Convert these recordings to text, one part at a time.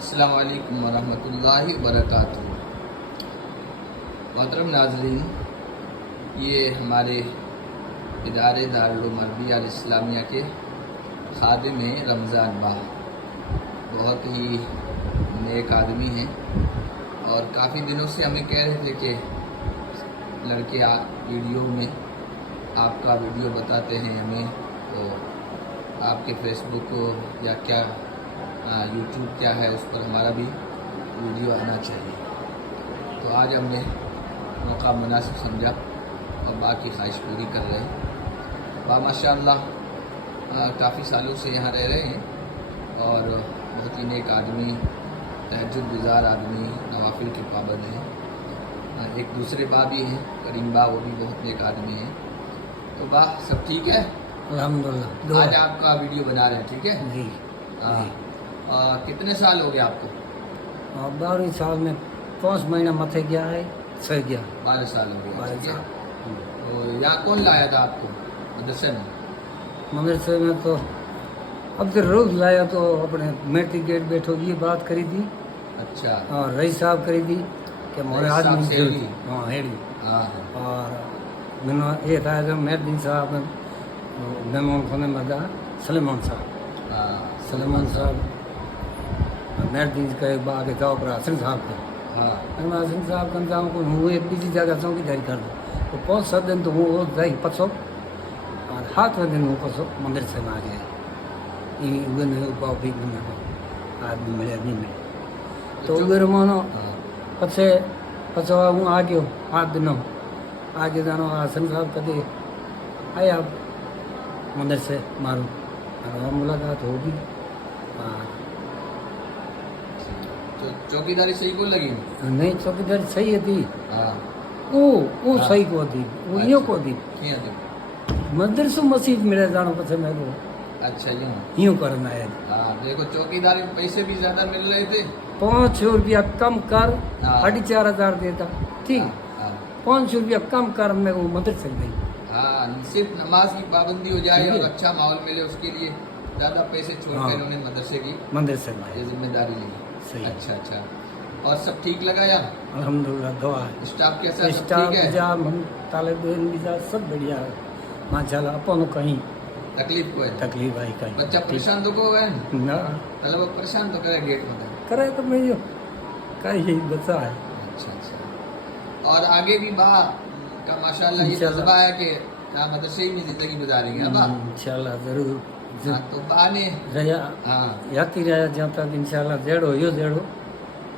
السلام علیکم ورحمۃ اللہ وبرکاتہ۔ محترم ناظرین، یہ ہمارے ادارے دارالعلوم عربیہ الاسلامیہ کے خادم ہیں رمضان با، بہت ہی نیک آدمی ہیں اور کافی دنوں سے ہمیں کہہ رہے تھے کہ لڑکے ویڈیو میں آپ کا ویڈیو بتاتے ہیں ہمیں، تو آپ کے فیس بک یا کیا یوٹیوب کیا ہے اس پر ہمارا بھی ویڈیو آنا چاہیے، تو آج ہم نے موقع مناسب سمجھا اور باقی خواہش پوری کر رہے ہیں۔ ماشاء اللہ کافی سالوں سے یہاں رہ رہے ہیں اور بہت ہی نیک آدمی، تہجد گزار آدمی، نوافل کے پابند ہیں۔ ایک دوسرے با بھی ہیں، کریم با، وہ بھی بہت نیک آدمی ہیں۔ تو با سب ٹھیک ہے؟ الحمدللہ۔ آج آپ کا ویڈیو بنا رہے ہیں، ٹھیک ہے؟ جی کتنے سال ہو گئے آپ کو؟ 12 سال میں 5 مہینہ متھے گیا ہے، سہ گیا 12 سال ہو گئے، 12 ٹھیک ہے؟ سال۔ تو یہاں کون لایا تھا آپ کو مدرسے میں؟ مدرسے میں تو اب تو روز لایا، تو اپنے میٹرک گیٹ بیٹھو یہ بات کری تھی، اچھا، اور رئیس صاحب کری تھی کہ ہمارے رئیس صاحب آدمی سے جلد، ہی؟ ہاں ہیڑی، ہاں اور میں یہ تھا کہ مہدی صاحب مہمان خانے میں گیا، سلیمان صاحب، ہاں، سلیمان صاحب مہدی کا ایک باغ ہے جاؤ پر حسن صاحب کا، ہاں، میں حسن صاحب کا جاؤں کو وہ ایک بیسی جگہ چوکی داری کر دوں، تو 5-7 دن تو وہ جائی پسو، اور 7 دن وہ پسو مدرسے میں آ گیا، وہ نہیں پاؤ بھی آدمی ملے نہیں ملے، تو وہ مانو پچھے پچھوا ہوں آ گیا 8 دنوں آگے جانو حسن صاحب کدے آیا مدرسے مارو اور ملاقات ہوگی۔ تو چوکی داری صحیح کو لگی؟ نہیں چوکیداری صحیح تھی، ہاں، وہ صحیح کو تھی، وہ یوں کو تھی، کیا تھی؟ مدرسوں مسجد ملے جانو پچھے میں کو اچھا، یوں کرنا ہے۔ ہاں، دیکھو چوکی داری میں پیسے بھی زیادہ مل رہے تھے، 500 روپیہ کم کر، ہاں۔ 4,500 دیتا، ٹھیک، ہاں، 500 روپیہ کم کر میں وہ مدرسے گئی۔ ہاں، صرف نماز کی پابندی ہو جائے ٹھیک اور ہے۔ اچھا ماحول ملے، اس کے لیے زیادہ پیسے چھوڑ ہاں۔ کے انہوں نے مدرسے کی مدرسے میں یہ ذمہ داری لی۔ صحیح۔ اچھا اچھا، اور سب ٹھیک لگا یہاں؟ الحمدللہ، دعا ہے، اسٹاف کیسا؟ سب اسٹاف ٹھیک ہے؟ جام ہم طالب علم بھی سب بڑھیا ہے ماشاءاللہ، اپن کہیں تکلیف کو ہے؟ تکلیف آئی کہیں بچہ پریشان تو کو ہے نہ طلبہ پریشان تو کرے گیٹ میں؟ کرے تو میں جو کہیں بچہ ہے۔ اچھا اچھا، اور آگے بھی با کا ماشاءاللہ یہ انشاءاللہ۔ جذبہ ہے کہ مدرسے ہی میں زندگی گزاریں گے با؟ انشاءاللہ ضرور، ہاں، تو با نے رہا ہاں، یاتی رہا جہاں تک انشاءاللہ جیڑو یہ جیڑو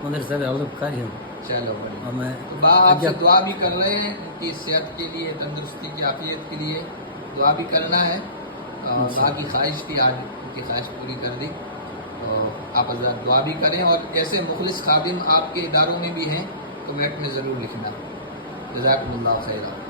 مدرسے میں حلف کاری ہوں چلو بڑھیا۔ اور میں تو با آپ سے دعا بھی کر رہے ہیں ان کی صحت کے لیے، تندرستی کی، عافیت کے لیے دعا بھی کرنا ہے، اور با کی خواہش تھی، آج ان کی خواہش پوری کر دی، تو آپ حضرات دعا بھی کریں، اور ایسے مخلص خادم آپ کے اداروں میں بھی ہیں تو میٹ میں ضرور لکھنا۔ جزاکم اللہ خیرہ۔